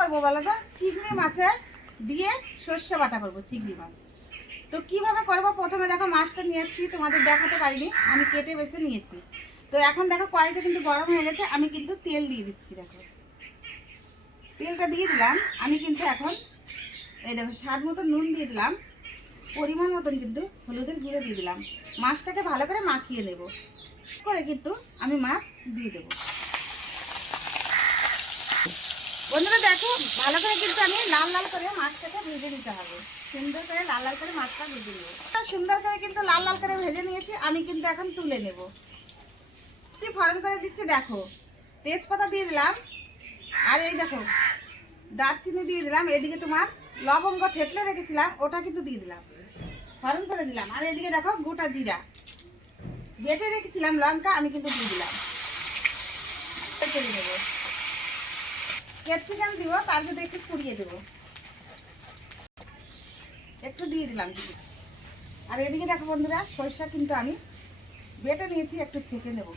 করবো বলো তো? চিংড়ি মাছে দিয়ে সর্ষে বাটা করবো, চিংড়ি মাছ। তো কিভাবে করবো, প্রথমে দেখো মাছটা নিয়ে এসেছি, তোমাদের দেখাতে পারিনি, আমি কেটে বেছে নিয়েছি। তো এখন দেখো কড়াইটা কিন্তু গরম হয়ে গেছে, আমি কিন্তু তেল দিয়ে দিচ্ছি। দেখো তেলটা দিয়ে দিলাম। আমি কিন্তু এখন এই দেখো স্বাদ মতো নুন দিয়ে দিলাম, পরিমাণ মতন কিন্তু হলুদের গুঁড়ো দিয়ে দিলাম। মাছটাকে ভালো করে মাখিয়ে নেব করে কিন্তু আমি মাছ দিয়ে দেবো। বন্ধুরা দেখো, ভালো করে কিন্তু আমি লাল লাল করে মাছটাকে ভেজে নিতে হবে। সুন্দর করে লাল লাল করে মাছটা ভেজে নেব। সুন্দর করে কিন্তু লাল লাল করে ভেজে নিয়েছি, আমি কিন্তু এখন তুলে নেব। কি ফরন করে দিচ্ছি দেখো, তেজপাতা দিয়ে দিলাম, আর এই দেখো দারচিনি দিয়ে দিলাম। এদিকে তোমার লবঙ্গ থেতলে রেখেছিলাম, ওটা কিন্তু দিয়ে দিলাম, ফরন করে দিলাম। আর এদিকে দেখো গোটা জিরা বেটে রেখেছিলাম, লঙ্কা আমি কিন্তু দিয়ে দিলাম। দেবো ক্যাপসিকাম দিব, তার সাথে একটু পুড়িয়ে দেবো, একটু দিয়ে দিলাম। আর এদিকে দেখো বন্ধুরা, সরিষা কিন্তু আমি বেটে নিয়েছি, একটু ছেঁকে নেব।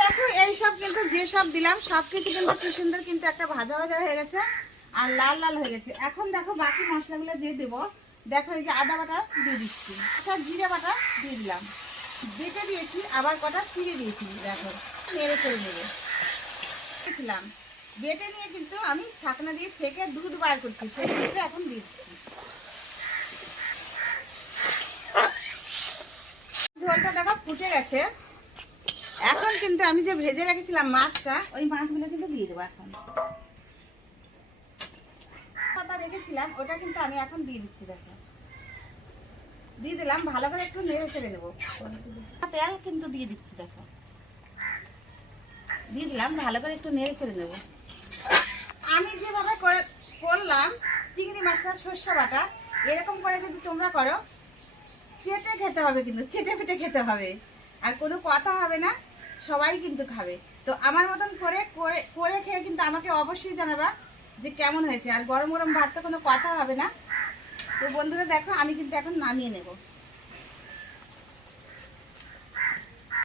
দেখো এইসব কিন্তু যেসব দিলাম সব কিছু কিন্তু কি সুন্দর কিন্তু একটা ভাজা ভাজা হয়ে গেছে আর লাল লাল হয়ে গেছে। এখন দেখো বাকি মশলাগুলো দিয়ে দেবো। দেখো এই যে আদা বাটা দিয়ে দিচ্ছি, আচ্ছা জিরে বাটা দিয়ে দিলাম, বেটে দিয়েছি, আবার কটা চিড়ে দিয়েছি। দেখো নেড়ে করে নেবো। দিয়েছিলাম বেটে নিয়ে কিন্তু আমি ছাকনা দিয়ে থেকে দুধ বার করছি, সেই দুধটা এখন দিচ্ছি। ঝোলটা দেখো ফুটে গেছে। এখন কিন্তু আমি যে ভেজে রেখেছিলাম মাছটা, ওই মাছগুলো কিন্তু দিয়ে দেবো। এখন পাতা রেখেছিলাম, ওটা কিন্তু আমি এখন দিয়ে দিচ্ছি। দেখো দিয়ে দিলাম, ভালো করে একটু নেড়ে ছেড়ে দেবো। তেল কিন্তু দিয়ে দিচ্ছি, দেখো দিয়ে দিলাম, ভালো করে একটু নেড়ে ছেড়ে দেবো। আমি যেভাবে করলাম চিংড়ি মাছটা সর্ষে বাটা, এরকম করে যদি তোমরা করো, চেটে খেতে হবে, কিন্তু চেটে ফেটে খেতে হবে, আর কোনো কথা হবে না, সবাই কিন্তু খাবে। তো আমার মতন করে করে করে খেয়ে কিন্তু আমাকে অবশ্যই জানাবা যে কেমন হয়েছে। আর গরম গরম ভাত তো কোনো কথা হবে না। তো বন্ধুরা দেখো, আমি কিন্তু এখন নামিয়ে নেব।